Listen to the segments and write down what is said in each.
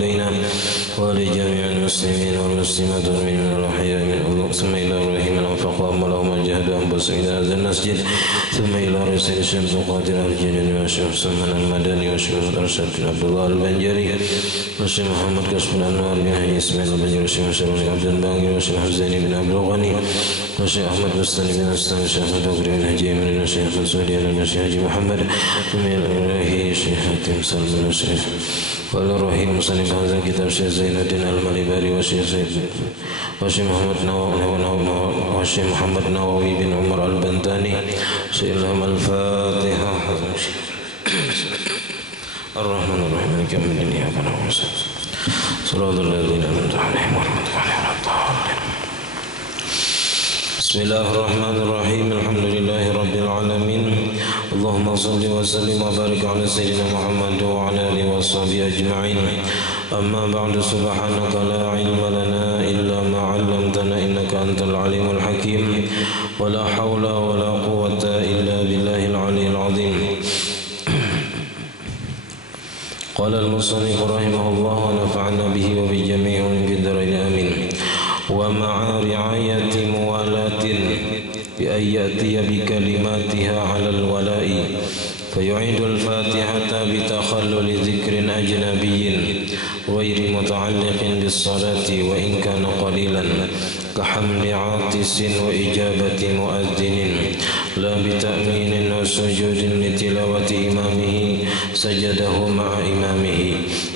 علينا ولجميع المسلمين والمسلمات والمؤمنين الأحياء منهم ثم إلى إبراهيم الأنفق وأملهم الجهد وأنبس إلى هذا المسجد ثم إلى رئيس الشمس وقادر الجنين والشيخ سلمان المدني والشيخ أرشد بن عبد الله البنجري والشيخ محمد كشف الأنوار بن حي إسماعيل البنجري والشيخ شرف عبد الباقي والشيخ حسين بن عبد الغني والشيخ أحمد بستاني بن أسلام والشيخ دغري بن هجي من والشيخ مسعود والشيخ حجي محمد من الإلهي الشيخ حاتم سلمان والشيخ والروحي مصنف هذا الكتاب الشيخ زين الدين المالباري والشيخ محمد نووي بن عمر البنتاني الشيخ لهم الفاتحة الرحمن الرحيم مالك يوم الدين إياك نعبد وإياك نستعين صراط الذين أنعمت عليهم غير المغضوب عليهم ولا الضالين. بسم الله الرحمن الرحيم الحمد لله رب العالمين اللهم صل وسلم وبارك على سيدنا محمد وعلى آله وصحبه أجمعين. أما بعد سبحانك لا علم لنا إلا ما علمتنا إنك أنت العليم الحكيم ولا حول ولا قوة إلا بالله العلي العظيم. قال المصنف رحمه الله ونفعنا به وبجميع في الدارين آمين. ومع رعاية موالاة بأن يأتي بكلماتها على الولاء فيعيد الفاتحة بتخلل ذكر أجنبي غير متعلق بالصلاة وإن كان قليلا كحمل عاطس وإجابة مؤذن لا بتأمين وسجود لتلاوة إمامه سجده مع إمامه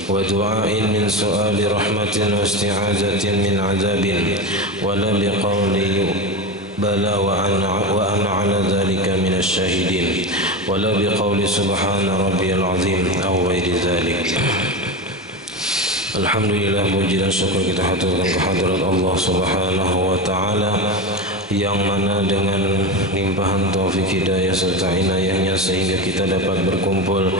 ودعاء من سؤال رحمة واستعاذة من عذاب ولا بقول بلى وأنا على ذلك من الشاهدين ولا بقول سبحان ربي العظيم أو غير ذلك. Alhamdulillah, puji dan syukur kita haturkan kehadirat Allah Subhanahu wa taala yang mana dengan limpahan taufik hidayah serta inayahnya sehingga kita dapat berkumpul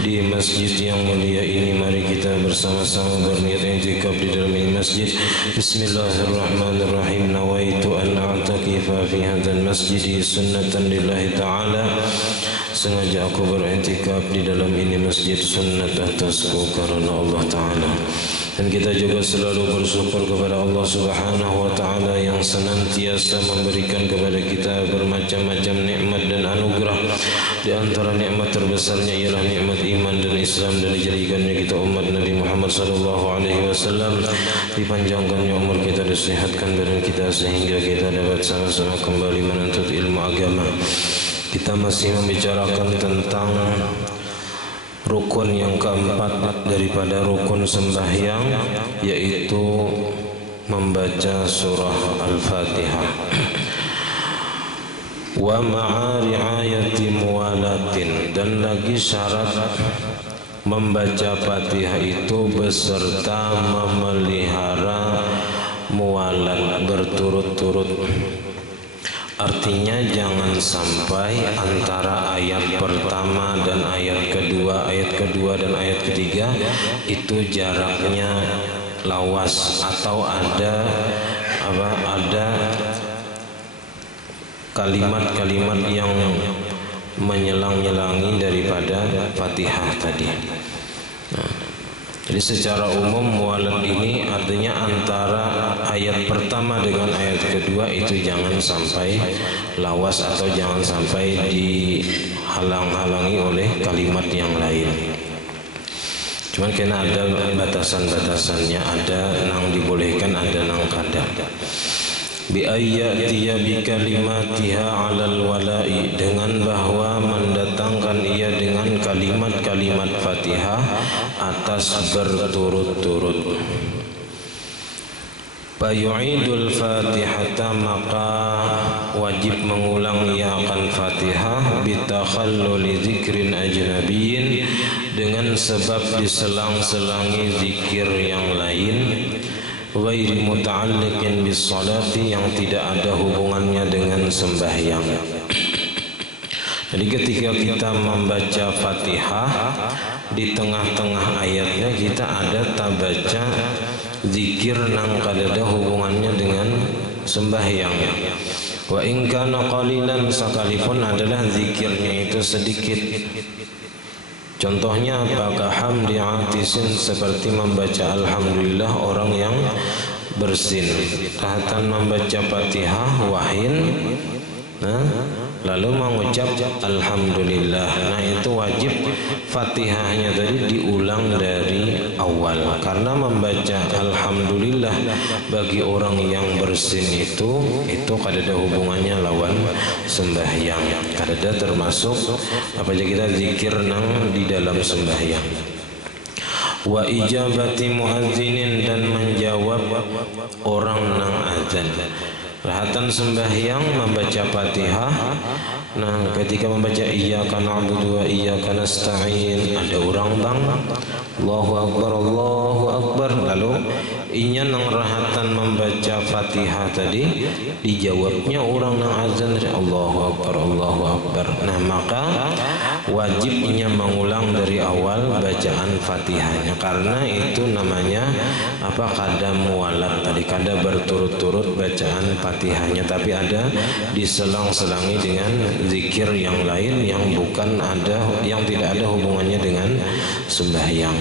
di masjid yang mulia ini. Mari kita bersama-sama berniat i'tikaf di dalam ini masjid. Bismillahirrahmanirrahim. Nawaitu an a'takifa fi hadzal masjid sunnatan lillahi ta'ala. Sengaja aku beriktikaf di dalam ini masjid sunnat atasku karena Allah Ta'ala. Dan kita juga selalu bersyukur kepada Allah Subhanahu wa Ta'ala yang senantiasa memberikan kepada kita bermacam-macam nikmat dan anugerah. Di antara nikmat terbesarnya ialah nikmat iman dan Islam, dan dijadikannya kita umat Nabi Muhammad sallallahu alaihi wasallam, dipanjangkannya umur kita, disehatkan badan kita sehingga kita dapat sama-sama kembali menuntut ilmu agama. Kita masih membicarakan tentang rukun yang keempat daripada rukun sembahyang, yaitu membaca surah Al-Fatihah. Wa ma'a ri'ayati muwalatin, dan lagi syarat membaca Fatihah itu beserta memelihara muwalat berturut-turut. Artinya jangan sampai antara ayat pertama dan ayat kedua dan ayat ketiga itu jaraknya lawas atau ada kalimat-kalimat yang menyelang-nyelangi daripada Fatihah tadi. Jadi secara umum muwalat ini artinya antara ayat pertama dengan ayat kedua itu jangan sampai lawas atau jangan sampai dihalang-halangi oleh kalimat yang lain. Cuman karena ada batasan-batasannya, ada nang dibolehkan, ada nang kada. Bi ayyatiya bi kalimatiha 'alal wala'i, dengan bahwa mendatangkan ia dengan kalimat-kalimat Fatihah atas berturut-turut. Fayu'idul Fatihata, maka wajib mengulang ia akan Fatihah bitakhalluli zikrin ajnabiyyin, dengan sebab diselang-selangi zikir yang lain, ghairi muta'alliqin bis salati, yang tidak ada hubungannya dengan sembahyang. Jadi ketika kita membaca Fatihah, di tengah-tengah ayatnya kita ada tabaca zikir nang kadada hubungannya dengan sembahyang. Wa in kana qalilan, sekalipun adalah zikirnya itu sedikit. Contohnya apakah hamdi atisin, seperti membaca alhamdulillah orang yang bersin. Rahatan membaca Fatihah wahin, lalu mengucap alhamdulillah. Nah itu wajib Fatihahnya tadi diulang dari awal, karena membaca alhamdulillah bagi orang yang bersin itu kadada hubungannya lawan sembahyang. Kadada termasuk apa aja kita zikir nang di dalam sembahyang. Wa ijabati muadzinin, dan menjawab orang nang azan. Rahatan sembahyang membaca Fatihah. Nah, ketika membaca iyyaka na'budu wa iyyaka nasta'in, ada orang bang Allahu akbar, lalu inya nang rahatan membaca Fatihah tadi dijawabnya orang nang azan Allahu akbar. Nah, maka wajib inya mengulang dari awal bacaan Fatihahnya, karena itu namanya apa, kada mualat tadi, kada berturut-turut bacaan Fatihahnya, tapi ada diselang-selangi dengan zikir yang lain yang bukan ada, yang tidak ada hubungannya dengan sembahyang.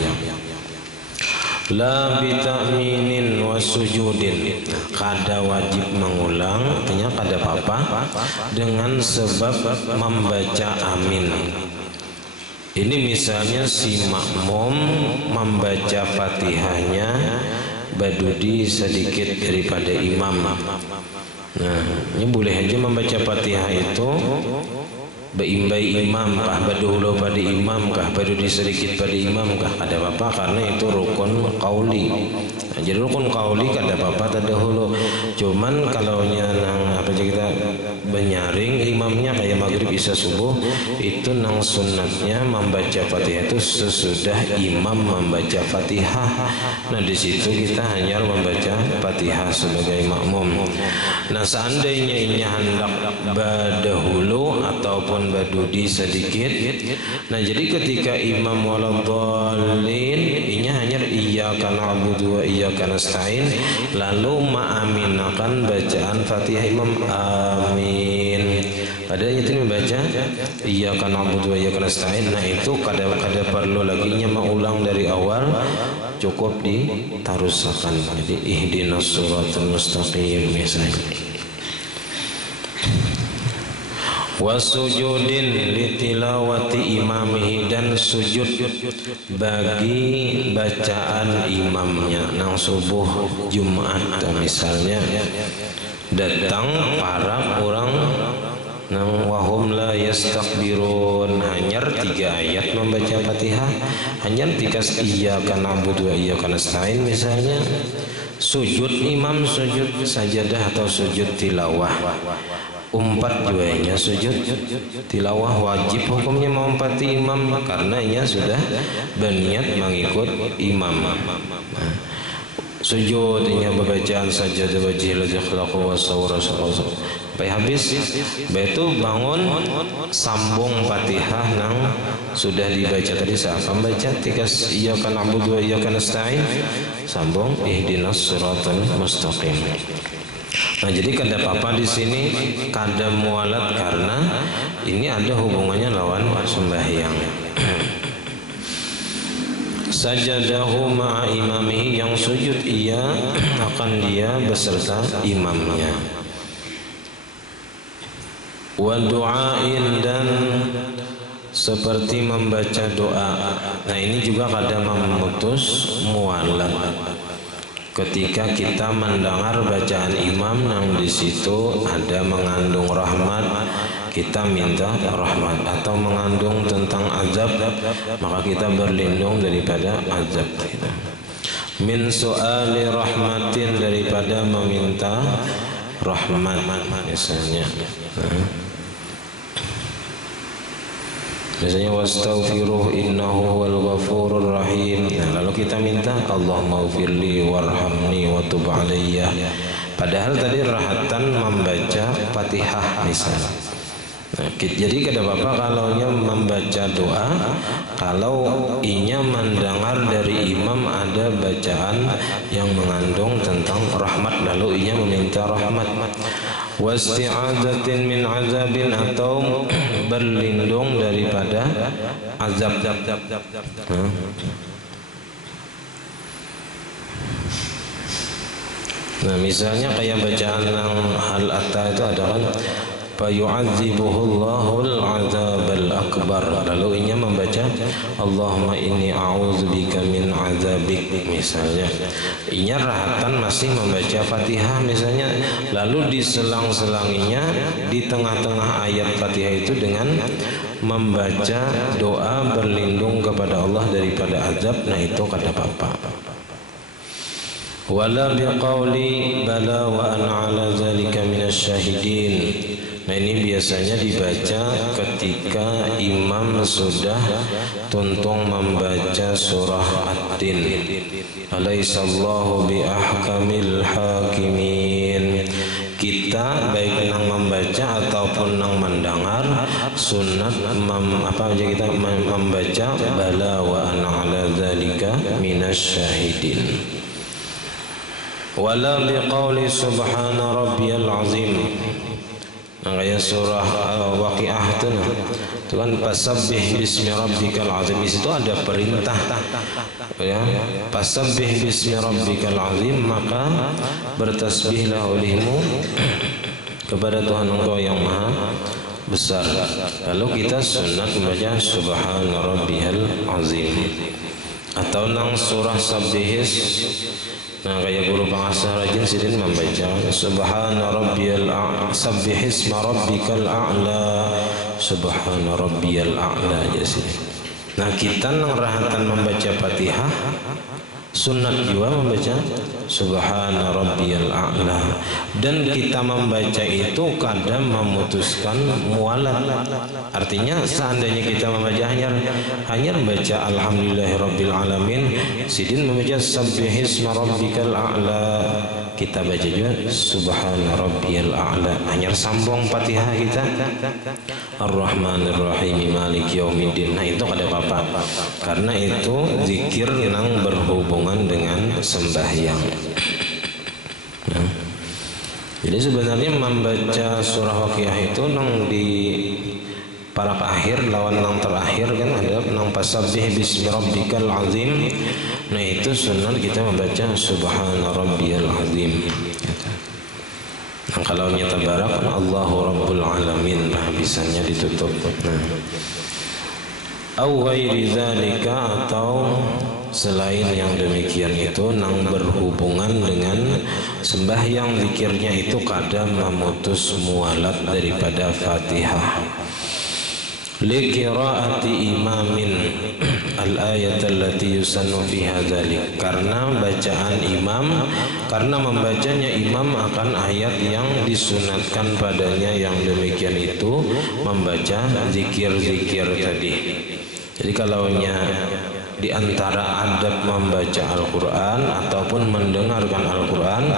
La bita'minin wasujudin, kada wajib mengulang, artinya kada apa-apa dengan sebab membaca amin. Ini misalnya si makmum membaca Fatihahnya badudi sedikit daripada imam. Nah, ini boleh aja membaca Fatihah itu beimbai imam kah, baduhulu pada imam kah, badudi sedikit pada imam kah, ada apa-apa, karena itu rukun qauli. Nah, jadi rukun qauli kada apa-apa terdahulu. Cuman kalau nang apa aja kita menyaring imamnya kayak maghrib isya subuh, itu nang sunnatnya membaca Fatihah itu sesudah imam membaca Fatihah. Nah di situ kita hanya membaca Fatihah sebagai makmum. Nah seandainya ini hendak badahulu ataupun badudi sedikit, nah jadi ketika imam waladhdallin ini hanya iyyaka na'budu wa iyyaka nasta'in, lalu ma'aminakan bacaan Fatihah imam amin. Ada itu membaca iyyaka na'budu wa iyyaka nasta'in. Nah itu kada perlu lagi nya mengulang dari awal, cukup ditarusakan. Jadi ihdinas siratal mustaqim misalnya. Wasujudin litilawati imamihi, dan sujud bagi bacaan imamnya. Nang subuh Jumat misalnya datang para orang nang wahum la yastakbirun, hanya 3 ayat membaca Fatihah, hanya tikas iyyaka na'budu wa iyyaka nasta'in misalnya. Sujud imam, sujud sajadah atau sujud tilawah, umpat juanya sujud tilawah wajib hukumnya mengumpati imam, karena ia sudah berniat mengikut imam. Nah, sujudnya bacaan sajadah wajhil ladzi khalaqahu wa sawwara sampai habis. Itu bangun sambung Fatihah nang sudah dibaca tadi. Saat membaca tikas iyyaka na'budu wa iyyaka nasta'in, sambung ihdinas siratal mustaqim. Nah jadi kada apa-apa di sini, kada mualat, karena ini ada hubungannya lawan sembahyang. Sajadahu ma'a imamihi, yang sujud ia akan dia beserta imamnya. Wa du'ain, dan seperti membaca doa. Nah ini juga kada memutus mualat. Ketika kita mendengar bacaan imam yang di situ ada mengandung rahmat, kita minta rahmat, atau mengandung tentang azab, maka kita berlindung daripada azab kita. Min su'ali rahmatin, daripada meminta rahmat misalnya. Misalnya wastaghfiruh innahu huwal ghafurur rahim. Nah, lalu kita minta Allahumma ighfirli warhamni wa tub alayya. Padahal tadi rahatan membaca Fatihah misalnya. Nah, jadi kada apa-apa kalau nya membaca doa, kalau inya mendengar dari imam ada bacaan yang mengandung tentang rahmat, lalu inya meminta rahmat. wasti'adatin min azabin, atau berlindung daripada azab. Nah, misalnya kayak bacaan yang hal atta itu ada kan, fayu'adzibuhullahul azabal akbar, lalu inya membaca Allahumma inni a'udzubika min azabik misalnya. Inya rahatan masih membaca Fatihah misalnya, lalu diselang-selanginya di tengah-tengah ayat Fatihah itu dengan membaca doa berlindung kepada Allah daripada azab. Nah, itu kata Bapak. Wala biqauli bala wa ana ala zalika minasyahidin. Nah, ini biasanya dibaca ketika imam sudah tuntung membaca surah Ad-Din. Alaihissallahu bi ahkamil hakimin. Kita baik nang membaca ataupun nang mendengar sunat kita membaca bala wa ana ala zalika minasyahidin. Wala biqauli subhana rabbiyal azim. Nah, kayak surah Waqiah itu kan fasabbih bismi rabbikal azim. Di situ ada perintah ya, fasabbih bismi rabbikal azim, maka bertasbihlah olehmu kepada Tuhan engkau yang maha besar. Lalu kita sunat membaca subhana rabbiyal azim. Atau nang surah Sabbihis. Nah, kayak guru pengasah rajin sidin membaca subhana rabbiyal a'la, sabbihisma rabbikal a'la, subhana rabbiyal a'la jadi. Nah, kita nang rahatan membaca Fatihah sunat juga membaca subhana rabbiyal a'la, dan kita membaca itu kadang memutuskan mualat. Artinya seandainya kita membaca hanya membaca alhamdulillahirabbil alamin, sidin membaca sabbihisma rabbikal a'la, kita baca juga subhana rabbiyal a'la, hanya sambung Fatihah kita Ar-Rahmanir Rahim Maliki Yaumiddin. Nah, itu kada apa-apa, karena itu zikir yang berhubungan dengan sembahyang. Nah, jadi sebenarnya membaca surah Waqiah itu nang di para akhir lawan nang terakhir kan ada nang fasabbih bismi rabbikal azim. Nah, itu sunat kita membaca subhana rabbiyal azim. Nah, kalau nyata barak Allahu rabbul alamin, nah bisanya ditutup. Nah, au ghairi dzalika, atau selain yang demikian itu nang berhubungan dengan sembahyang, zikirnya itu kadang memutus mualat daripada Fatihah. Liqiraati imamin al-ayat allati yusannu fiha dzalik, karena bacaan imam, karena membacanya imam akan ayat yang disunatkan padanya, yang demikian itu membaca zikir-zikir tadi. Jadi kalaunya di antara adab membaca Al-Quran ataupun mendengarkan Al-Quran,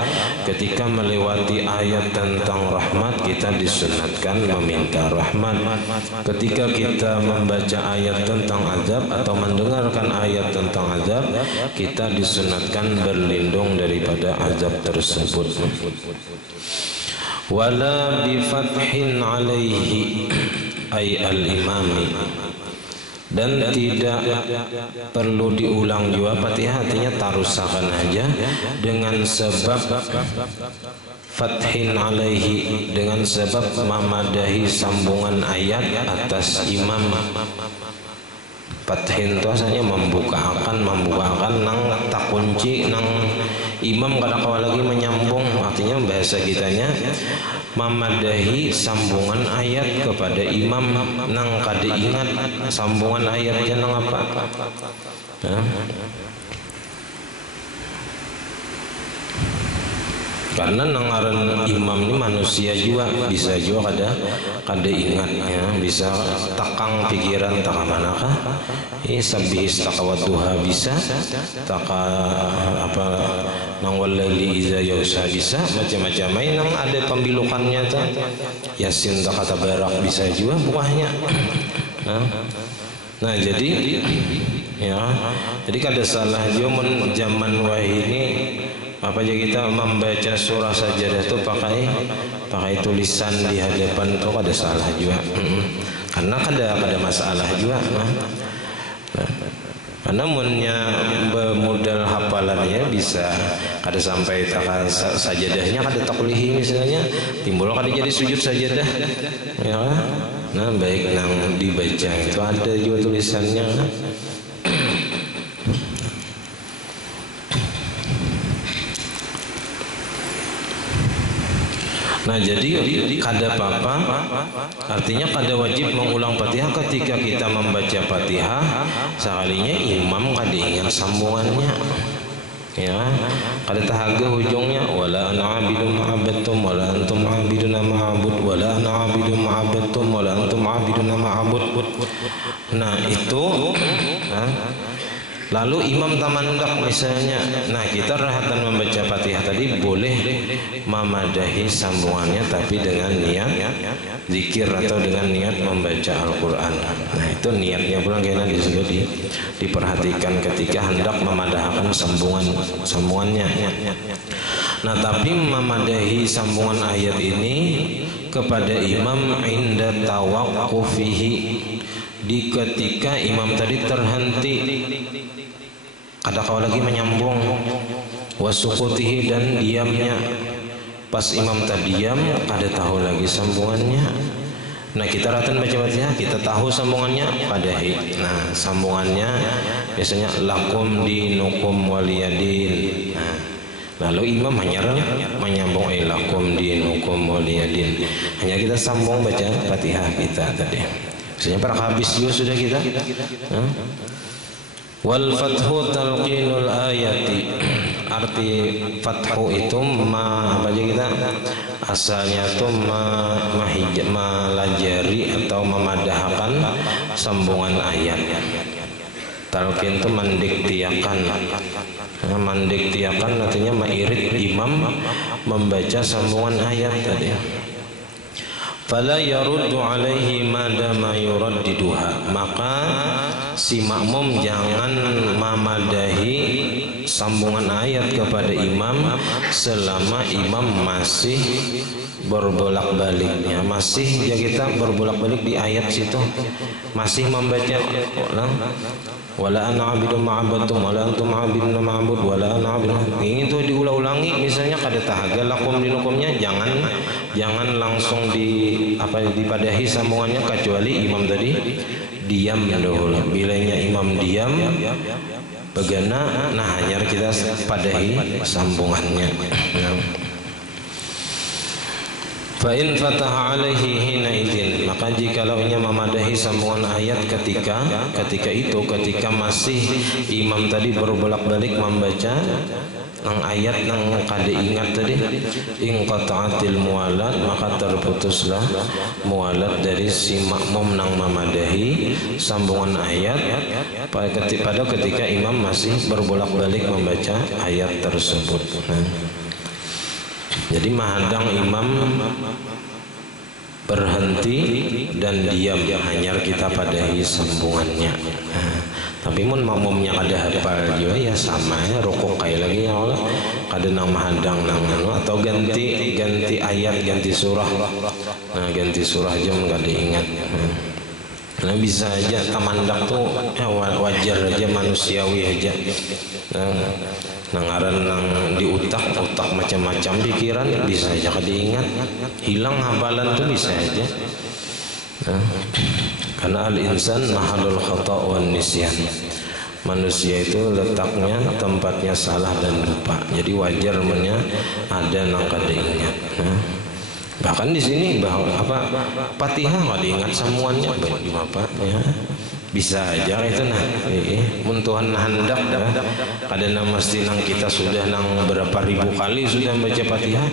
ketika melewati ayat tentang rahmat kita disunatkan meminta rahmat. Ketika kita membaca ayat tentang azab atau mendengarkan ayat tentang azab, kita disunatkan berlindung daripada azab tersebut. Wala bifathin alaihi ay al-imami, dan tidak perlu diulang juga Fatihah, artinya tarusakan aja dengan sebab fathin alaihi, dengan sebab memadahi sambungan ayat atas imam. Fathin itu asalnya membukakan nang tak kunci nang imam kadang kala lagi menyambung, artinya bahasa kitanya memadahi sambungan ayat kepada imam nang kada ingat sambungan ayatnya nang apa. Karena nangaran imam ini manusia juga, bisa juga kada ingatnya, bisa takang pikiran taka manakah. Sabbihis taka wadduha bisa, taka apa nang walaili iza yausa bisa, macam-macam main nang ada pembilukannya ta. Yasin taka tabarak bisa juga buahnya. Nah, jadi ya, jadi kada salah juga zaman wah ini apa aja kita membaca surah Sajadah itu pakai pakai tulisan di hadapan itu ada salah juga. Karena ada masalah juga. Karena munnya bermodal hafalannya bisa kada sampai sajadahnya kada taklihi misalnya timbul kada jadi sujud sajadah ya. Nah baik nang dibaca itu ada juga tulisannya. Nah jadi kada apa-apa, artinya kada wajib mengulang Fatihah ketika kita membaca Fatihah. Sekalinya imam kada ingat sambungannya, ya kada tahaga ujungnya wala ana abidun ma'abadtum wala antum abidun ma'abud wala ana abidun ma'abadtum wala antum abidun ma'abud. Nah itu lalu imam tamandak misalnya. Nah kita rahatan membaca Fatihah tadi boleh memadahi sambungannya tapi dengan niat zikir atau dengan niat membaca Al-Quran. Nah itu niatnya pulang kena disebut diperhatikan ketika hendak memadahkan sambungannya. Nah tapi memadahi sambungan ayat ini kepada imam inda tawaqqufihi, di ketika imam tadi terhenti kada kau lagi menyambung, wasukutihi dan diamnya. Pas imam tadi diam kada tahu lagi sambungannya. Nah kita ratan baca Fatihah kita tahu sambungannya padahi. Nah sambungannya biasanya lakum dinukum waliyadin. Nah, lalu imam hanya menyambung lakum dinukum waliyadin. Hanya kita sambung baca Fatihah kita tadi. Biasanya para habis juga sudah kita. Wal fathu talqinul ayati, arti fathu itu apa aja kita asalnya itu melajari atau memadahkan sambungan ayat. Talqin itu mendiktiakan. Mendiktiakan artinya mengirit imam membaca sambungan ayat tadi. Fala yaruddu alaihi madama yuraddiduha, maka si makmum jangan memadahi sambungan ayat kepada imam selama imam masih berbolak-baliknya, masih ya kita berbolak-balik di ayat situ, masih membaca wala ana abidun ma'abadtum wala antum abidun ma'abud wala ana abidun. Ini tuh diulang-ulangi misalnya kada tahaga lakum dinukumnya, jangan langsung dipadahi sambungannya kecuali imam tadi diam dahulu. Bilanya imam diam bagana nah hanya kita padahi sambungannya. Fa in fataha alaihi hina idzin, maka jikalaunya memadahi sambungan ayat ketika masih imam tadi berbolak-balik membaca nang ayat nang kada ingat tadi, inqata'atil muwalat, maka terputuslah muwalat dari si makmum nang memadahi sambungan ayat pada ketika imam masih berbolak-balik membaca ayat tersebut. Jadi menghadang imam berhenti dan diam, hanya kita padahi sambungannya. Tapi mun makmumnya ada hafal juga ya sama ya, rukuk kayak lagi ya Allah kada nang menghadang nang atau ganti ayat, ganti surah. Nah ganti surah aja mun kada ingat. Nah bisa aja tamandak tuh ya, wajar aja, manusiawi aja. Nangaran nang di utak macam-macam pikiran bisa aja kada ingat, hilang hafalan tuh bisa aja. Karena al-insan mahalul khata' wan nisyan, manusia itu letaknya tempatnya salah dan lupa. Jadi wajar ada nang kada ingat. Bahkan di sini bahwa Fatihah kada ingat semuanya apa ya. Bisa aja itu nah mun Tuhan hendak kada nang mesti nang kita sudah nang berapa ribu kali sudah baca Fatihah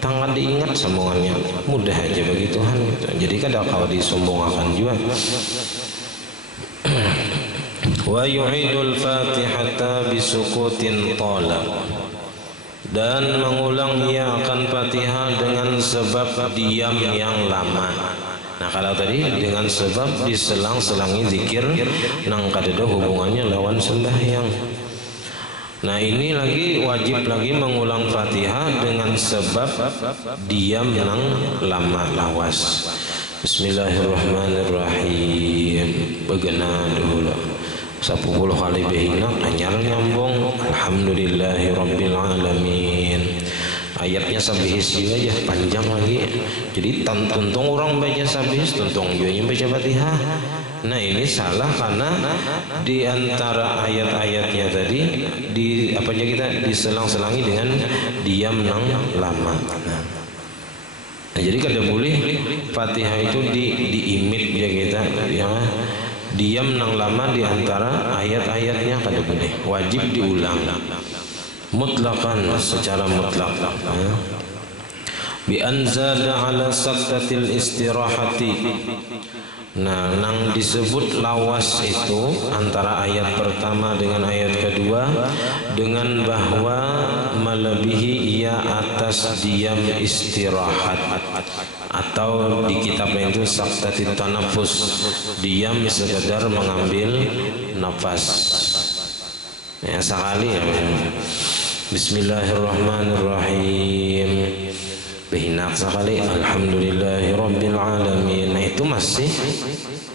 tangan diingat sambungannya, mudah aja bagi Tuhan gitu. Jadi kada kau disombongkan juga. Wa yu'idul Fatihata bisukutin talab, dan mengulang ia akan Fatihah dengan sebab diam yang lama. Nah kalau tadi dengan sebab diselang-selangi zikir nang kadada hubungannya lawan sembahyang. Nah ini lagi wajib lagi mengulang Fatihah dengan sebab diam nang lama lawas. Bismillahirrahmanirrahim. Begana dulu 10 kali behinak anyar nyambung alhamdulillahirabbil alamin. Ayatnya sabihis juga ya panjang lagi. Jadi tuntung orang baca sabihis, tuntung juga baca Fatihah. Nah ini salah karena di antara ayat-ayatnya tadi di apa aja kita diselang-selangi dengan diam nang lama. Nah, jadi kada boleh Fatihah itu diimit ya kita ya. Diam nang lama di antara ayat-ayatnya kada boleh. Wajib diulang. Mutlakan secara mutlak. Bi anzala ala saktatil istirahati. Nah, nang disebut lawas itu antara ayat pertama dengan ayat kedua dengan bahwa melebihi ia atas diam istirahat atau di kitab itu saktatit tanafus, diam sekedar mengambil nafas. Ya sekali ya. Bismillahirrahmanirrahim. Behinak sekali alhamdulillahirabbil alamin. Nah itu masih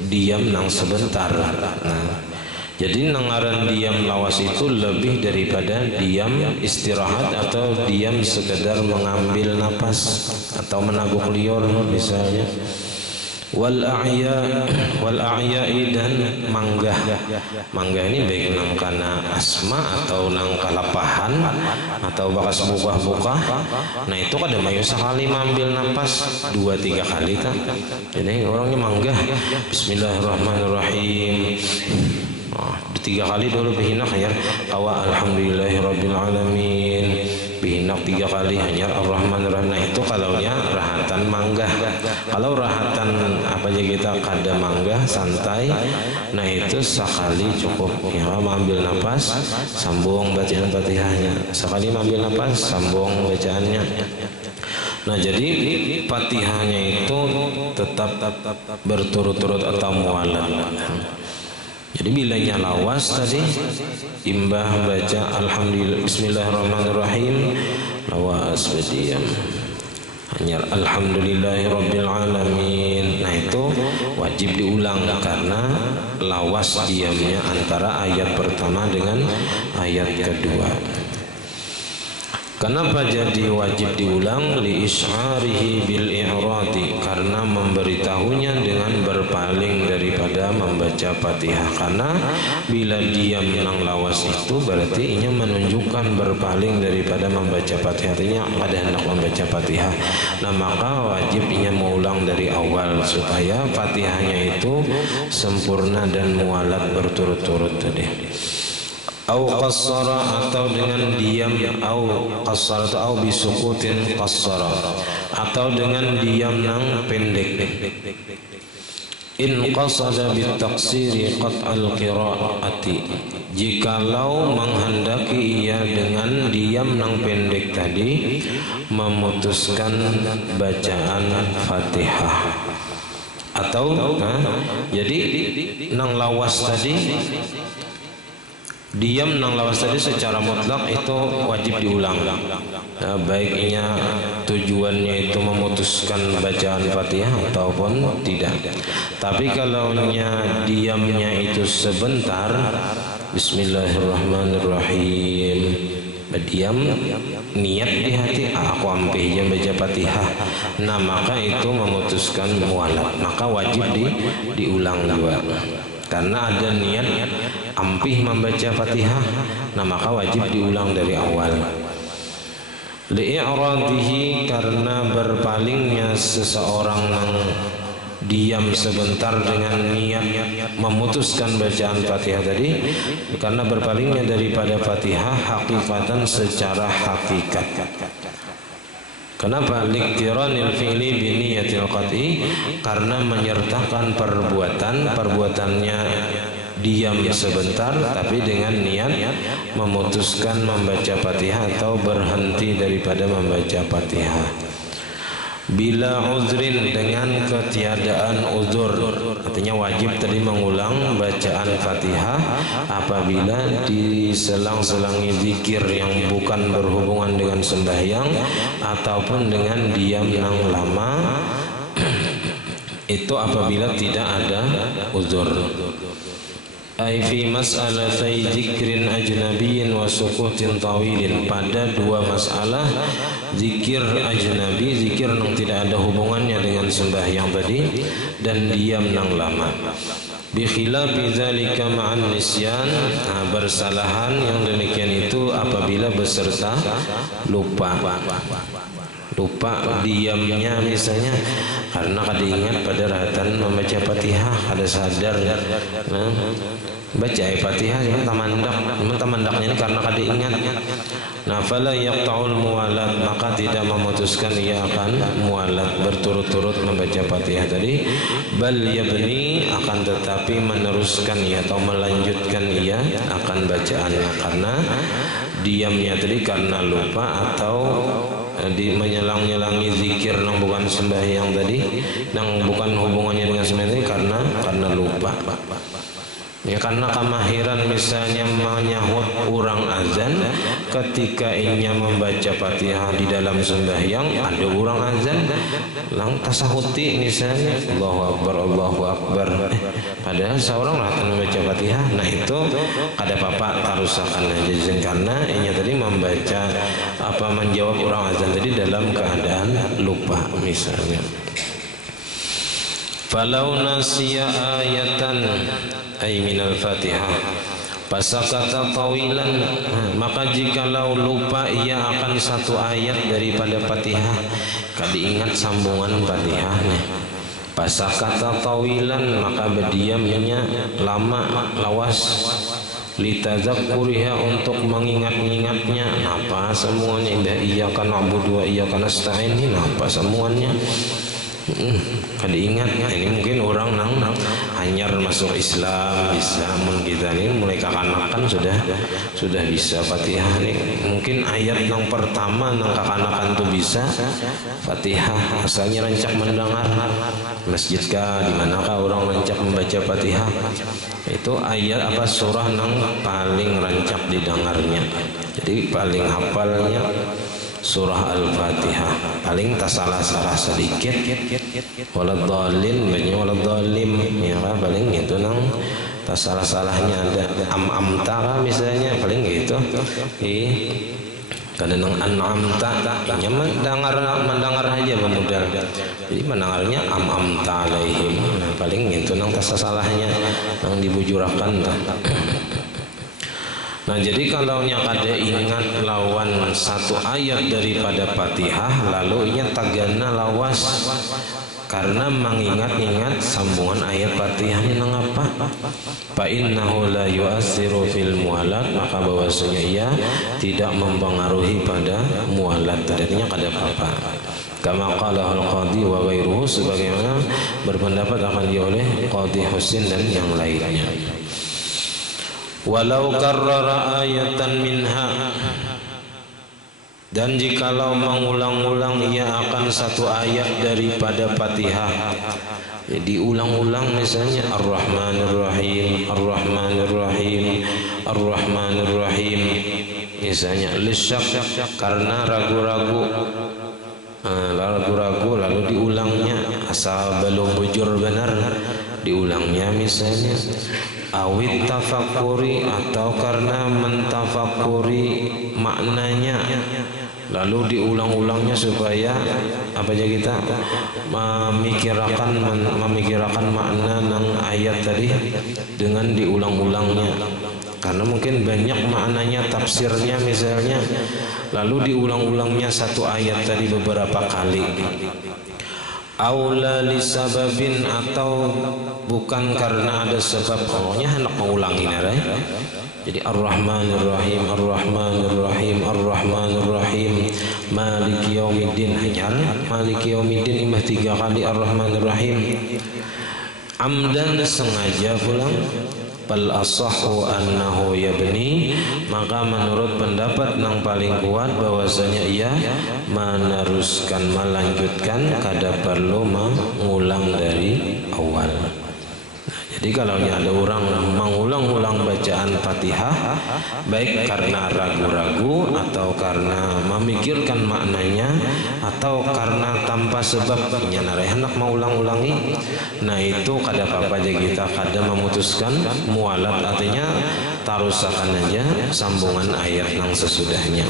diam nang sebentar. Nah, jadi nangaran diam lawas itu lebih daripada diam istirahat atau diam sekedar mengambil napas atau menaguk liur misalnya. Wal a'ya'i dan manggah. Manggah ini baik nang kana asma atau nang kalapahan atau bakas buka-buka. Nah itu kada mayu sekali mengambil napas 2-3 kali tak. Jadi orangnya manggah. Bismillahirrahmanirrahim. 3 kali dulu behinak ya. Qawa alhamdulillahirabbil alamin. Behinak 3 kali hanya ar-rahmanir-rahim. Nah itu kalaunya rahatan manggah. Kalau rahatan apa aja kita kada manggah santai, nah itu sekali cukup ya, mengambil nafas sambung bacaan Fatihahnya, sekali mengambil nafas sambung bacaannya. Nah jadi Fatihahnya itu tetap berturut-turut atau mualad. Jadi bilanya lawas tadi imbah baca alhamdulillah bismillahirrahmanirrahim lawas berdiam hanya alhamdulillahirabbil alamin. Nah itu wajib diulang karena lawas diamnya antara ayat pertama dengan ayat kedua. Kenapa jadi wajib diulang? Li isyarihi bil i'radi, karena memberitahunya dengan berpaling daripada membaca Fatihah. Karena bila diam nang lawas itu berarti inya menunjukkan berpaling daripada membaca Fatihah, artinya ada hendak membaca Fatihah. Nah maka wajib inya mengulang dari awal supaya Fatihahnya itu sempurna dan mualat berturut-turut tadi. Au qassara atau dengan diam, au qassara atau bisukutin qassara atau dengan diam nang pendek. In qasada bitaqsiri qat'al qiraati, jikalau menghendaki ia dengan diam nang pendek tadi memutuskan bacaan Fatihah. Atau jadi nang lawas tadi, diam nang lawas tadi secara mutlak itu wajib diulang. Nah, baiknya tujuannya itu memutuskan bacaan Fatihah ataupun tidak. Tapi kalau diamnya itu sebentar, bismillahirrahmanirrahim, berdiam, niat di hati, aku ampih jam baca Fatihah. Nah maka itu memutuskan mualat, maka wajib diulang juga. Karena ada niat ampih membaca Fatihah, nah maka wajib diulang dari awal. Li'iradihi, karena berpalingnya seseorang yang diam sebentar dengan niat memutuskan bacaan Fatihah tadi, karena berpalingnya daripada Fatihah hakikatan secara hakikat. Kenapa? Liqtiranil fi'li biniyatil qat'i, karena menyertakan perbuatannya diam sebentar tapi dengan niat memutuskan membaca Fatihah atau berhenti daripada membaca Fatihah. bila uzrin dengan ketiadaan uzur. Artinya wajib tadi mengulang bacaan Fatihah apabila diselang-selangi zikir yang bukan berhubungan dengan sembahyang ataupun dengan diam yang lama. Itu apabila tidak ada uzur. Ai fi mas'alatai dzikrin ajnabiyyin wa sukutin tawilin, pada dua masalah zikir ajnabi, zikir yang tidak ada hubungannya dengan sembahyang tadi, dan diam yang lama. Bi khilafi dzalika ma'an nisyan, bersalahan yang demikian itu apabila beserta lupa. Lupa diamnya misalnya karena kada ingat pada rahatan membaca Fatihah, kada sadar baca Fatihah tamandaknya ini karena kada ingat. Nah, fala yaqta'ul muwalat, maka tidak memutuskan ia akan muwalat berturut-turut membaca Fatihah tadi, bal yabni, akan tetapi meneruskan ia atau melanjutkan ia akan bacaannya karena diamnya tadi karena lupa atau menyelang-nyelangi zikir yang bukan sembahyang tadi, yang bukan hubungannya dengan sembahyang tadi karena lupa. Ya, karena kemahiran misalnya menyahut orang azan ketika inya membaca Fatihah di dalam sembahyang, ada orang azan lang tasahuti misalnya Allahu Akbar, padahal seorang akan membaca Fatihah. Nah, itu kada apa-apa tarusakan aja karena inya tadi membaca menjawab orang azan tadi dalam keadaan lupa misalnya. Falau nasiya ayatan ay minal Fatihah fasakata tawilan, maka jikalau lupa ia akan satu ayat daripada Fatihah, kada ingat sambungan Fatihahnya, fasakata tawilan, maka berdiamnya lama lawas, litadzakuriha, untuk mengingat-ingatnya. Apa semuanya? Iyyaka na'budu wa iyyaka nasta'in, apa semuanya? Kada ingat. Ini mungkin orang nang hanyar masuk Islam bisa, kita ini mulai kakanakan sudah bisa Fatihah nih. Mungkin ayat yang pertama nang kakanakan tuh bisa Fatihah, asalnya rancak mendengar masjid kah, di manakah orang rancak membaca Fatihah, itu ayat surah nang paling rancak didengarnya. Jadi paling hafalnya surah Al-Fatihah, paling tak salah-salah sedikit, waladhdallin banyak waladhdallim ya, paling itu nang tak salah-salahnya ada am-amta misalnya, paling gitu. Kadang nang an'amta nya mendengar aja pemudal, jadi mendengarnya am-amta alaihim, paling gitu nang tak salahnya nang dibujurakan. Nah, jadi kalau kada ingat lawan satu ayat daripada Fatihah, lalu inya tagana lawas karena mengingat-ingat sambungan ayat Fatihahnya nang apa? Fa innahu la yu'assiru fil muwalat, maka bahwasanya ia tidak mempengaruhi pada muwalat, artinya kada apa-apa. Kama qala al-qadhi wa ghairuhu, sebagaimana berpendapat akan dia oleh Qadhi Husin dan yang lainnya. Walau karrara ayatan minha, dan jikalau mengulang-ulang ia akan satu ayat daripada Fatihah, jadi ulang-ulang misalnya Ar-Rahmanir Rahim, Ar-Rahmanir Rahim, Ar-Rahmanir Rahim misalnya, lisyak karena ragu-ragu lalu diulangnya, asal belum bujur benar diulangnya misalnya, awit tafakuri, atau karena mentafakuri maknanya lalu diulang-ulangnya supaya apa aja kita memikirkan makna nang ayat tadi dengan diulang-ulangnya, karena mungkin banyak maknanya tafsirnya misalnya, lalu diulang-ulangnya satu ayat tadi beberapa kali. Aula lisababin, atau bukan karena ada sebab, pokoknya hendak mengulangi narai. Jadi Ar-Rahmanir Rahim, Ar-Rahmanir Rahim, Ar-Rahmanir Rahim, Maliki Yaumiddin, hanya Maliki Yaumiddin imah 3 kali Ar-Rahmanir Rahim. Amdan, sengaja pulang, Bal asahhu annahu yabni, maka menurut pendapat yang paling kuat bahwasanya ia meneruskan, melanjutkan, kada perlu mengulang dari awal. Jadi kalau ada orang mengulang-ulang bacaan Fatihah, baik karena ragu-ragu atau karena memikirkan maknanya atau karena tanpa sebab hendak mengulang-ulangi, nah itu kada apa-apa aja, kita kada memutuskan mualat, artinya tarusakan aja sambungan ayat yang sesudahnya.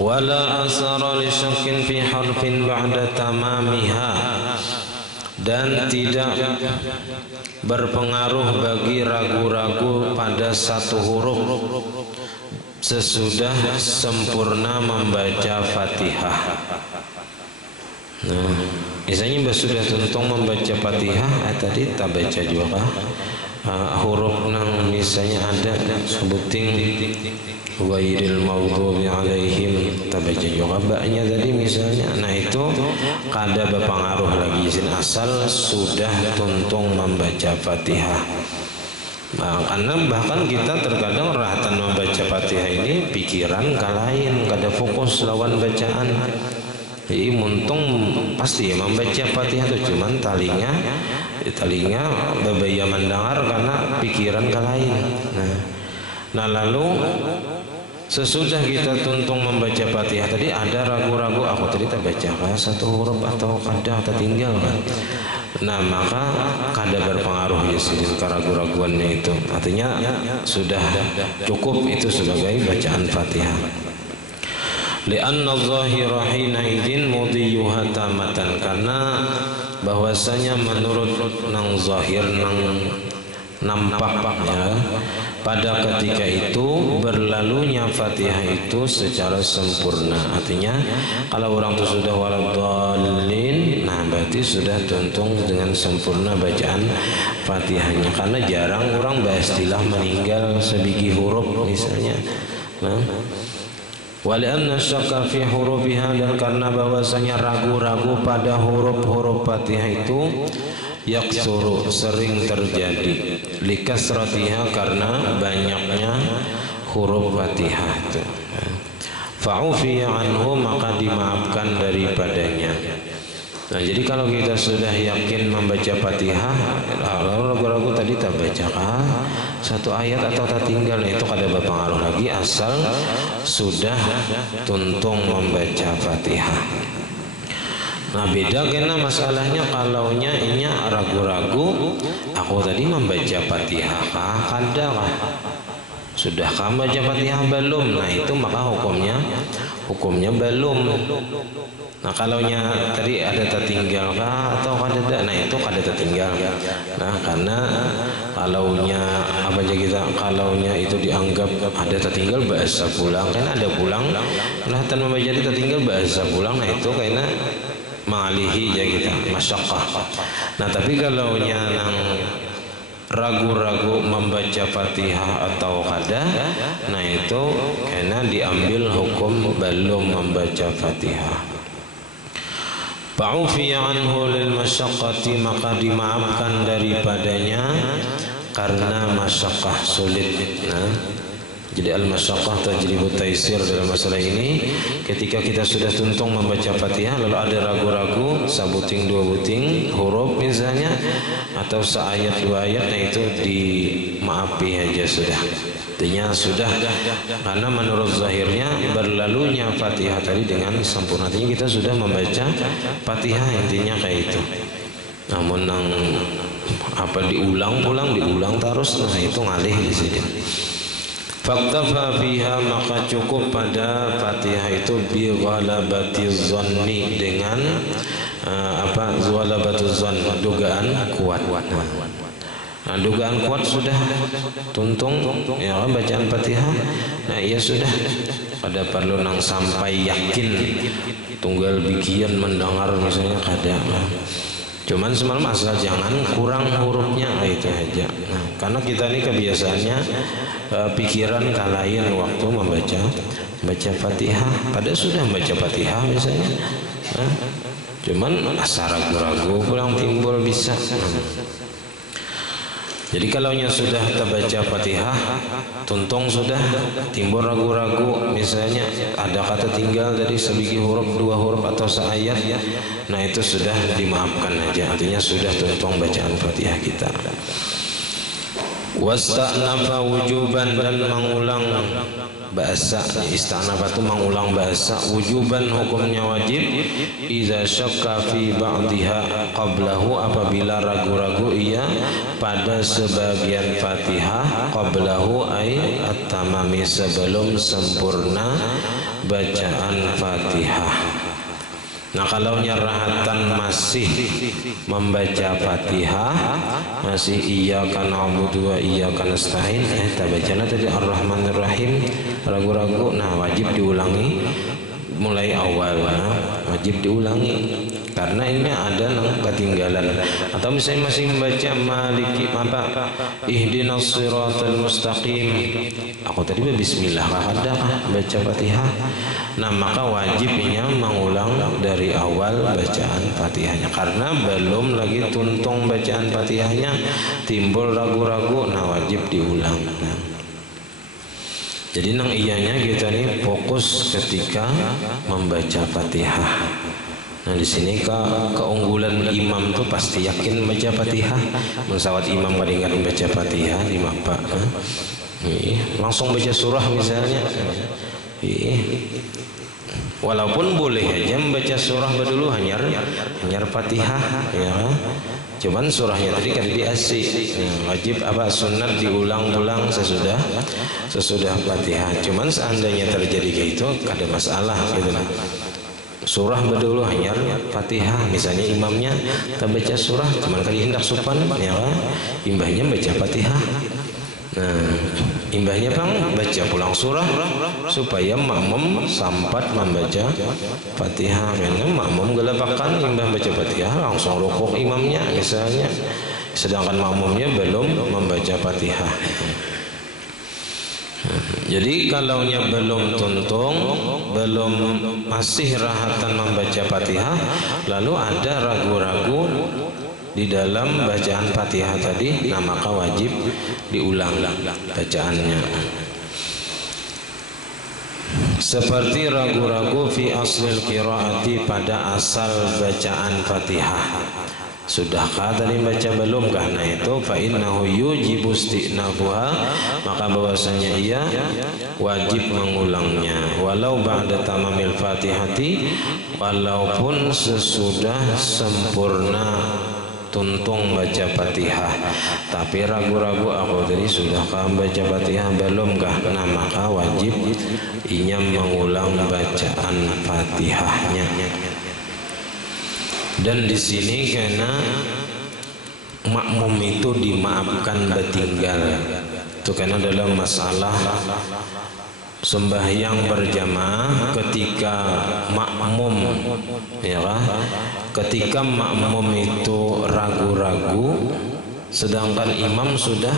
Wala asara li syakkin fi harfin ba'da tamamiha, dan tidak berpengaruh bagi ragu-ragu pada satu huruf sesudah sempurna membaca Fatihah. Nah, misalnya sudah tuntung membaca Fatihah, tadi tak baca juga huruf nang misalnya ada sebuting ghairil maghdubi alaihim, tak baca juga baknya tadi misalnya. Nah itu kada berpengaruh lagi, asal sudah tuntung membaca Fatihah. Nah, karena bahkan kita terkadang rahatan membaca Fatihah ini pikiran kalain, kada fokus lawan bacaan. Jadi muntung pasti membaca Fatihah itu cuman talinya bebaya mendengar karena pikiran kalain. Nah lalu sesudah kita tuntung membaca Fatihah tadi ada ragu-ragu, aku tadi tak baca satu huruf atau kada tertinggal kan. Nah maka kada berpengaruh ya sih keraguan-raguannya itu, artinya sudah cukup itu sebagai bacaan Fatihah. Lianna zahira hina idin mudiyuha tamatan, karena bahwasanya menurut nang zahir nang nampaknya pada ketika itu berlalunya Fatihah itu secara sempurna. Artinya kalau orang itu sudah waladhdallin, nah berarti sudah tuntung dengan sempurna bacaan Fatihahnya, karena jarang orang beristilah meninggal sebiji huruf misalnya. Walianna syakka fi hurufiha, dan karena bahwasanya ragu-ragu pada huruf-huruf Fatihah itu yaksuru sering terjadi, likasratiha karena banyaknya huruf Fatihah itu. Fa'ufiya anhu, maka dimaafkan daripadanya. Nah jadi kalau kita sudah yakin membaca Fatihah, lalu ragu-ragu tadi tak baca satu ayat atau tak tinggal, itu kada berpengaruh lagi asal sudah tuntung membaca Fatihah. Nah beda kena masalahnya kalaunya inya ragu-ragu, aku tadi membaca Fatihah kada kah? Sudah kamu baca Fatihah belum? Nah itu maka hukumnya belum. Nah kalaunya tadi ada tertinggal kah atau kada? Nah itu kada tertinggal. Nah karena kalaunya apa aja kita, kalaunya itu dianggap ada tertinggal bahasa pulang, kan ada pulang. Nah tanpa membaca tertinggal bahasa pulang, nah itu karena mengalihi ya kita masyaqqah. Nah tapi kalaunya nang ragu-ragu membaca Fatihah atau kada, nah itu karena diambil hukum belum membaca Fatihah. Fa'ufiya anhu lil masyaqqati, maka dimaafkan daripadanya karena masyaqqah sulit. Jadi al-masyaqqah tajribu taisir dalam masalah ini. Ketika kita sudah tuntung membaca Fatihah lalu ada ragu-ragu sabuting dua buting huruf misalnya atau seayat dua ayat, nah itu dimaafi aja sudah. Artinya sudah, karena menurut zahirnya berlalunya Fatihah tadi dengan sempurna, artinya kita sudah membaca Fatihah, intinya kayak itu. Namun nang apa diulang terus, nah itu ngalih di sini. Faktafa fiha, maka cukup pada Fatihah itu bi ghalabati dhanni, dengan ghalabatu dhann, dugaan kuat. Nah, dugaan kuat sudah tuntung ya bacaan Fatihah. Nah, ia sudah pada perlu nang sampai yakin tunggal bikian mendengar misalnya kada. Cuman semalam asal jangan kurang hurufnya, itu aja. Nah, karena kita ini kebiasaannya pikiran kalain waktu membaca Fatihah. Pada sudah membaca Fatihah misalnya, cuman asal ragu-ragu pulang timbul bisa. Jadi kalaunya sudah terbaca Fatihah, tuntung sudah timbul ragu-ragu, misalnya ada kata tinggal dari sebiji huruf, 2 huruf atau seayat, nah itu sudah dimaafkan aja, artinya sudah tuntung bacaan Fatihah kita. Wasta'nafa wujuban, dan mengulang bahasa. Ista'nafa itu mengulang bahasa. Wujuban hukumnya wajib. Idza syakka fi ba'dihha qablahu, apabila ragu-ragu ia pada sebagian Fatihah, qablahu ay at-tamami, sebelum sempurna bacaan Fatihah. Nah kalau nyerahatan masih membaca Fatihah, masih iyyaka na'budu wa iyyaka nasta'in, tabacana tadi Ar-Rahmanir Rahim, ragu-ragu, nah wajib diulangi mulai awal, wajib diulangi karena ini ada ketinggalan. Atau misalnya masih membaca Maliki apa ihdinas siratal mustaqim, aku tadi bismillah ada baca Fatihah, nah maka wajibnya mengulang dari awal bacaan Fatihahnya karena belum lagi tuntung bacaan Fatihahnya, timbul ragu-ragu, nah wajib diulang. Jadi nang iyanya kita nih fokus ketika membaca Fatihah. Nah di sini keunggulan imam tuh pasti yakin baca Fatihah. Mensawat imam kadingan membaca Fatihah di mapa, langsung baca surah misalnya. Walaupun boleh aja membaca surah dulu hanyar Fatihah, ya. Cuman surahnya tadi kan diasih, wajib apa sunat diulang-ulang sesudah Fatihah. Cuman seandainya terjadi kayak itu ada masalah gitu lah. Surah berdulu hanya Fatihah, misalnya imamnya tak baca surah, cuman kali hendak sopan, ya, imbahnya baca Fatihah. Nah, imbahnya bang baca pulang surah supaya makmum sampat membaca Fatihah. Karena makmum gelapakan imbah baca Fatihah langsung rukuk imamnya misalnya, sedangkan makmumnya belum membaca Fatihah. Jadi kalaunya belum tuntung, belum masih rahatan membaca Fatihah, lalu ada ragu-ragu di dalam bacaan Fatihah tadi, nah maka wajib diulang bacaannya. Seperti ragu-ragu fi aslil qiraati, pada asal bacaan Fatihah. Sudahkah tadi baca belumkah? Nah itu fa innahu yujibu isti'nafuha, maka bahwasanya ia wajib mengulangnya walau ba'da tamamil Fatihati, walaupun sesudah sempurna tuntung baca Fatihah. Tapi ragu-ragu aku tadi sudahkah baca Fatihah belumkah? Nah maka wajib inya mengulang bacaan Fatihahnya. Dan di sini karena makmum itu dimaafkan bertinggal, itu karena dalam masalah sembahyang berjamaah ketika makmum, ya kan? Ketika makmum itu ragu-ragu, sedangkan imam sudah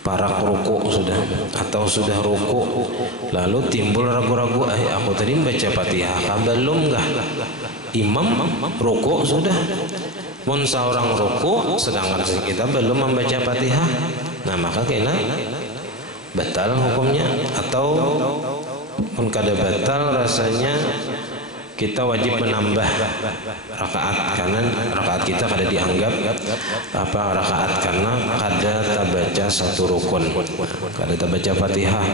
para ruku sudah atau sudah ruku, lalu timbul ragu-ragu, aku tadi baca Fatihah belum enggak? Imam ruku sudah, pun seorang ruku sedangkan kita belum membaca Fatihah, nah maka kena batal hukumnya. Atau pun kada batal rasanya kita wajib menambah rakaat karena rakaat kita kada dianggap apa rakaat karena kada terbaca satu rukun, kada terbaca Fatihah.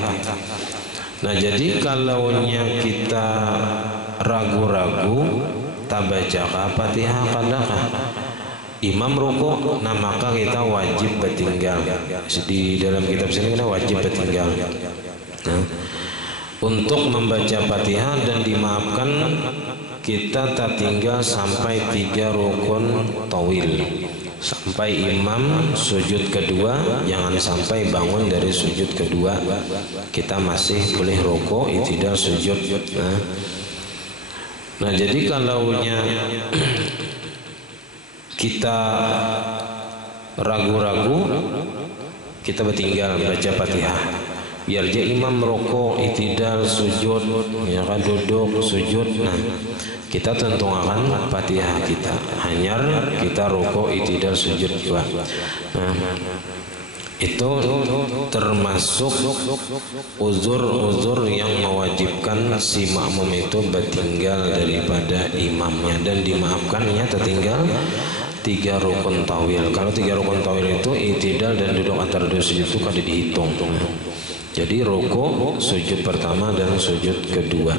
Nah jadi kalaunya kita ragu-ragu tabaca Fatihah kadakah imam ruku, nah maka kita wajib bertinggal. Di dalam kitab sini kita wajib bertinggal. Nah, untuk membaca Fatihah dan dimaafkan kita tertinggal sampai 3 rukun tawil, sampai imam sujud kedua, jangan sampai bangun dari sujud kedua kita masih boleh ruku, i'tidal, sujud. Nah jadi kalaunya kita ragu-ragu, kita bertinggal baca Fatihah, biar dia imam rukuk, i'tidal, sujud, ya kan, duduk, sujud. Nah kita tentu akan Fatihah kita. Hanya kita rukuk, i'tidal, sujud juga. Nah, itu termasuk uzur-uzur yang mewajibkan si makmum itu bertinggal daripada imamnya, dan dimaafkannya tertinggal 3 rukun tawil. Kalau 3 rukun tawil itu i'tidal dan duduk antara 2 sujud itu kada dihitung. Jadi rukuk, sujud pertama dan sujud kedua.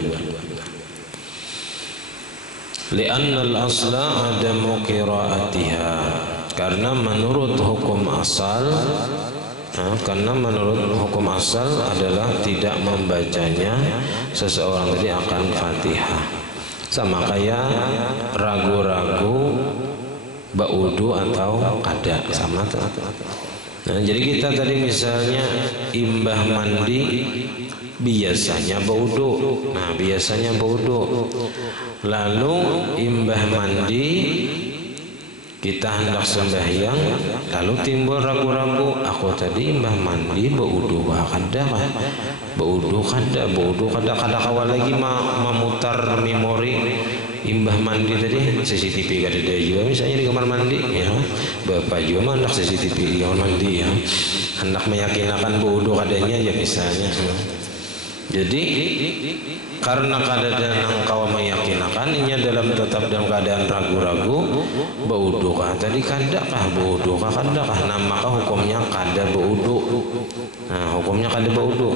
Li'anna al-asla adamu qira'atiha, karena menurut hukum asal adalah tidak membacanya seseorang tadi akan Fatihah. Sama kayak ragu-ragu baudu atau kada, sama. Nah, jadi kita tadi misalnya imbah mandi biasanya baudu. Nah, biasanya baudu. Lalu imbah mandi kita hendak sembahyang, lalu timbul ragu-ragu, aku tadi imbah mandi baudu kada kah? Baudu kada kawal lagi memutar memori imbah mandi tadi. CCTV kada ada juga misalnya di kamar mandi ya. Bapak juga hendak CCTV di kamar mandi ya. Hendak meyakinkan baudu kadanya ya misalnya. Jadi karena keadaan engkau meyakinkan ini dalam tetap dalam keadaan ragu-ragu baudu kah tadi kada kah baudu kah kada kah, nah maka hukumnya kada baudu. Nah, hukumnya kada baudu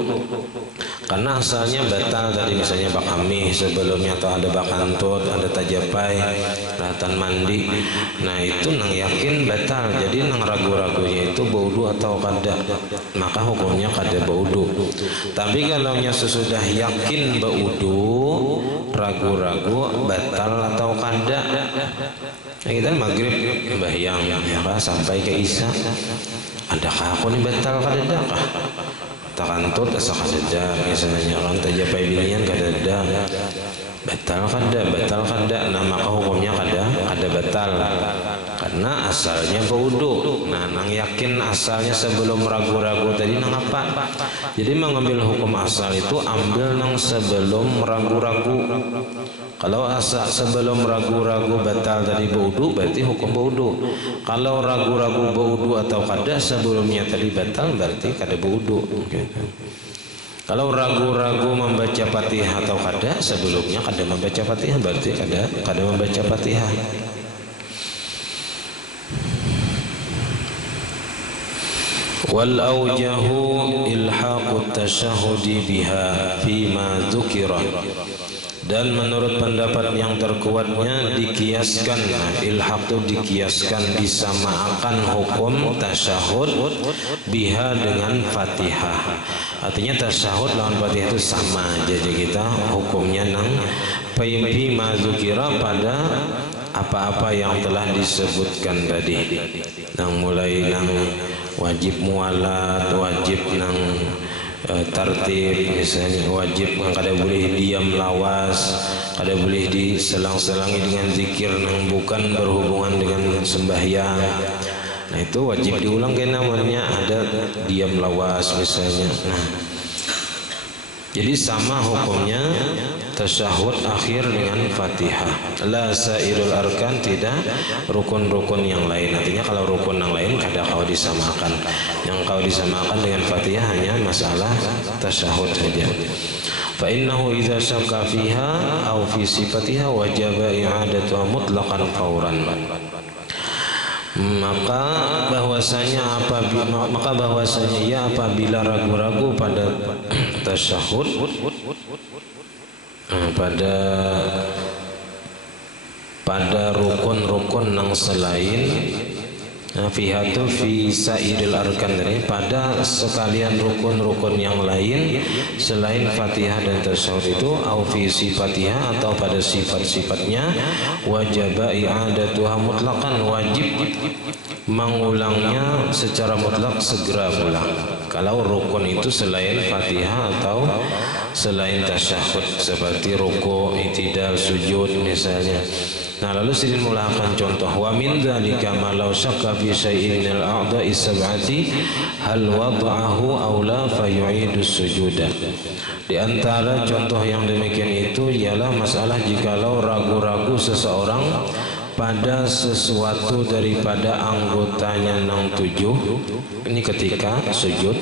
karena asalnya batal tadi, misalnya bakami sebelumnya atau ada bakantut, ada tajapai, peralatan mandi. Nah itu nang yakin batal, jadi nang ragu-ragunya itu baudu atau kada, maka hukumnya kada baudu. Tapi kalau sesudah yakin baudu, ragu-ragu batal atau kada, nah, kita maghrib sembahyang ya sampai ke isya, adakah aku ini batal kada kah? Takantut asa kada, misalnya kan tajapai binian kada ada, batal kada, nah maka hukumnya kada batal karena asalnya baudu. Nah, nang yakin asalnya sebelum ragu-ragu tadi nang apa? Jadi mengambil hukum asal itu ambil nang sebelum ragu-ragu. Kalau asal sebelum ragu-ragu batal tadi baudu, berarti hukum baudu. Kalau ragu-ragu baudu atau kada sebelumnya tadi batal, berarti kada baudu. Kalau ragu-ragu membaca Fatihah atau kada sebelumnya kada membaca Fatihah, berarti kada membaca Fatihah. Wal aujahu ilhaqut tasyahudi biha fima dzukira, dan menurut pendapat yang terkuatnya dikiaskan, ilhaq itu dikiaskan, disamakan hukum tasyahud biha dengan Fatihah. Artinya tasyahud lawan Fatihah itu sama, jadi kita hukumnya nang fima dzukira pada apa-apa yang telah disebutkan tadi, nang mulai nang wajib mualat, wajib nang tartib, misalnya wajib kada boleh diam lawas, kada boleh diselang-selangi dengan zikir nang bukan berhubungan dengan sembahyang. Nah itu wajib diulang karena namanya ada diam lawas misalnya. Nah, jadi sama hukumnya tasyahud akhir dengan Fatihah. La sairul arkan, tidak rukun-rukun yang lain. Artinya kalau rukun yang lain kada kau disamakan. Yang kau disamakan dengan Fatihah hanya masalah tasyahud saja. Fa innahu idza syakka fiha aw fi sifatiha wajaba i'adatuha mutlaqan fawran. Maka bahwasanya apabila ragu-ragu pada tasyahud, pada rukun-rukun yang selain fihatu fi sa'idil arkan, pada sekalian rukun-rukun yang lain selain Fatihah dan tasyahud itu, au fi sifatiha atau pada sifat-sifatnya, wajaba i'adatuha mutlaqan, wajib mengulangnya secara mutlak, segera ulang. Kalau rukun itu selain Fatihah atau selain tasyahud, seperti ruku', i'tidal, sujud misalnya. Nah, lalu Sidin mulakan contoh wa min dzalika ma law syakka fi syai'in min al-a'dha'i sab'ati hal wada'ahu aw la fa yu'idu sujuda. Di antara contoh yang demikian itu ialah masalah jikalau ragu-ragu seseorang pada sesuatu daripada anggotanya yang 7, ini ketika sujud,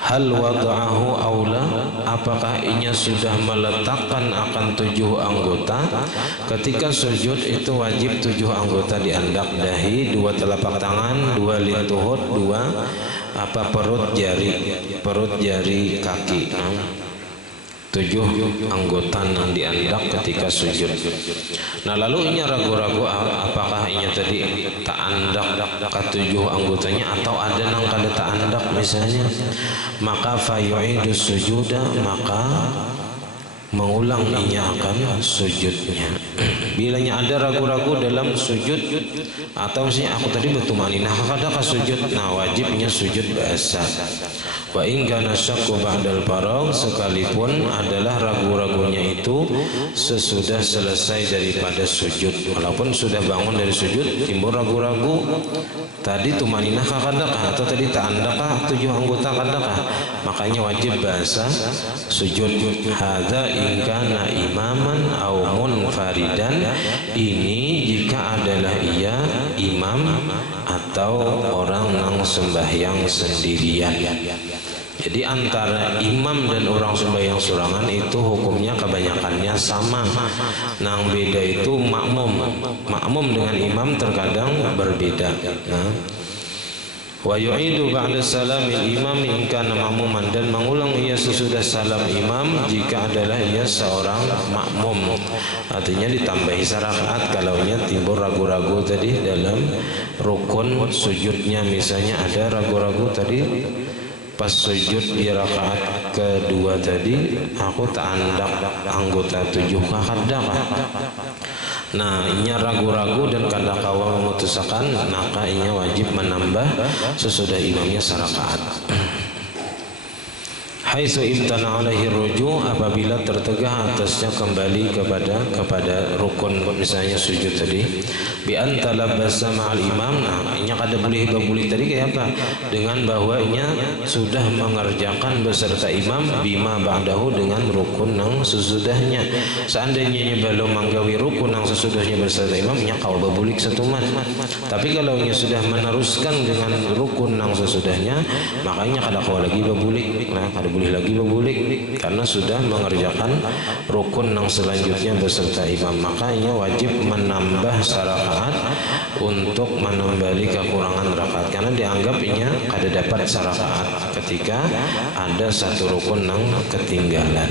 hal wada'ahu aula, apakah ianya sudah meletakkan akan 7 anggota. Ketika sujud itu wajib 7 anggota diandak dahi, 2 telapak tangan, 2 lintuhut, 2 perut jari kaki. 7 anggota yang diandak ketika sujud. Nah, lalu inya ragu-ragu apakah inya tadi tak andak ke 7 anggotanya atau ada nang kada tak andak misalnya, maka fayu'idu sujuda, maka mengulang inya akan sujudnya. Bilanya ada ragu-ragu dalam sujud atau misalnya aku tadi bertumaninah kada ka sujud, nah wajibnya sujud biasa. Wa in kana syakku ba'dal faragh, sekalipun adalah ragu-ragunya itu sesudah selesai daripada sujud. Walaupun sudah bangun dari sujud timbul ragu-ragu, tadi tumaninah kadakah atau tadi ta'andakah 7 anggota kadakah, makanya wajib bahasa sujud. Hadza in kana imaman aw munfaridan, ini jika adalah ia imam atau orang yang sembahyang sendirian. Jadi antara imam dan orang sembahyang sorangan itu hukumnya kebanyakannya sama. Nang beda itu makmum. Makmum dengan imam terkadang berbeda. Nah, wa yu'idu ba'da salamil imam in kana ma'muman, dan mengulang ia sesudah salam imam jika adalah ia seorang makmum. Artinya ditambahi sarakaat kalaunya timbul ragu-ragu tadi dalam rukun sujudnya. Misalnya ada ragu-ragu tadi pas sujud di rakaat kedua tadi aku tak andak anggota 7 kakadakah. Nah, inya ragu-ragu dan kada kawa memutuskan, maka inya wajib menambah sesudah imamnya sarakaat. Haitsu imtana alaihi ruju', apabila tertegah atasnya kembali kepada rukun misalnya sujud tadi, bi anta labasa ma'al imam. Nah, inya kada boleh babuli tadi kayak apa? Dengan bahwa inya sudah mengerjakan beserta imam bima ba'dahu, dengan rukun yang sesudahnya. Seandainya inya belum manggawi rukun yang sesudahnya beserta imam, inya kau babulik setuman. Tapi kalau inya sudah meneruskan dengan rukun yang sesudahnya, makanya kada kau lagi babulik. Nah, kada boleh lagi berbulik karena sudah mengerjakan rukun yang selanjutnya beserta imam. Makanya wajib menambah sarakaat untuk menambali kekurangan rakaat, karena dianggapnya kada dapat sarakaat ketika ada satu rukun yang ketinggalan.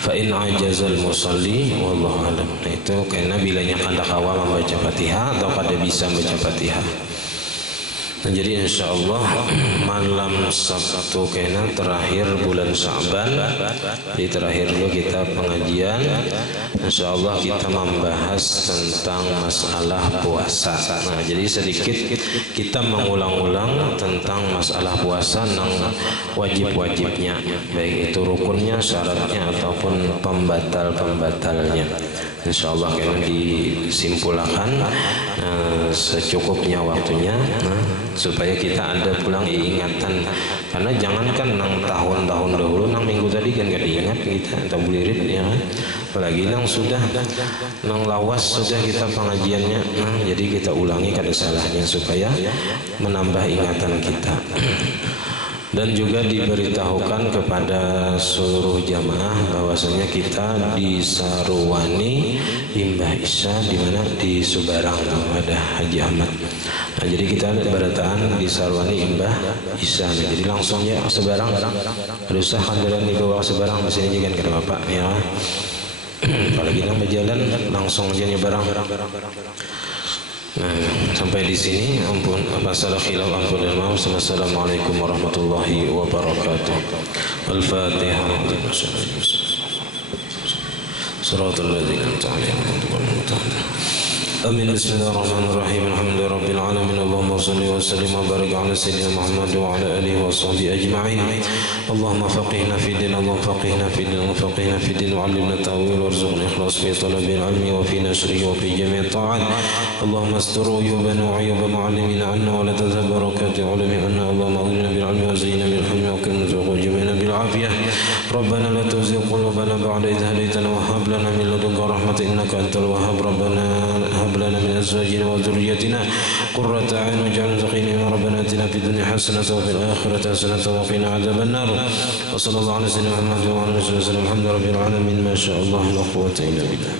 Fa in ajazal musalli wallahu alam. Nah, itu karena bilanya kada kawa membaca Fatihah atau kada bisa membaca Fatihah. Nah, jadi insyaallah malam Sabtu kena terakhir bulan Sya'ban, di terakhir dulu kita pengajian. Insyaallah kita membahas tentang masalah puasa. Nah, jadi sedikit kita mengulang-ulang tentang masalah puasa yang wajib-wajibnya, baik itu rukunnya, syaratnya ataupun pembatal-pembatalnya. Insyaallah kena disimpulkan secukupnya waktunya, supaya kita ada pulang ingatan. Karena jangankan nang tahun-tahun dahulu, nang minggu tadi kan gak diingat kita atau bulirit ya kan? Apalagi nang sudah nang lawas sudah kita pengajiannya. Jadi kita ulangi kada salahnya supaya menambah ingatan kita. Dan juga diberitahukan kepada seluruh jamaah bahwasanya kita di Sarwani Imbah Isya, di mana di Subarang ada Haji Ahmad. Nah, jadi kita berataan di Sarwani Imbah Isya. Nah, jadi langsung ya Sebarang. Rusah kandaran dibawa Sebarang di sini juga kan Bapak ya. Apalagi nang berjalan langsung aja nyebarang. Nah, sampai di sini ampun masalah khilaf ampun dan maaf. Assalamualaikum warahmatullahi wabarakatuh. Al-Fatihah. Shiratal ladzina an'amta 'alaihim ghairil maghdubi 'alaihim. Amin. Bismillahirrahmanirrahim. Alhamdulillahi alamin. Allahumma salli wa sallim wa barik ala sayyidina Muhammad wa ala alihi wa sahbihi ajma'in. Allahumma faqihna fi din, Allahumma faqihna fi din, Allahumma faqihna fi din wa 'allimna ta'wil warzuqna ikhlas fi talabil ilmi wa fi nashrihi wa fi jami' ta'at. Allahumma astur uyubana wa uyuba mu'allimina 'anna wa la tadhhab barakati 'ulumi anna. Allahumma aghnina bil 'ilmi wa zayyina bil hilmi wa akrimna wa jami'na bil 'afiyah. Rabbana la tuzigh qulubana ba'da idh hadaytana wa hab lana min ladunka rahmatan innaka antal wahhab. Rabbana hab lana min azwajina wa dhurriyyatina qurrata a'yun waj'alna muttaqina. Rabbana atina fid dunya hasanatan wa fil akhirati hasanatan wa qina adzaban nar. Wa sallallahu ala sayyidina Muhammad wa ala alihi wa sallam. Alhamdulillahi rabbil alamin. Ma syaa Allah la quwwata illa billah.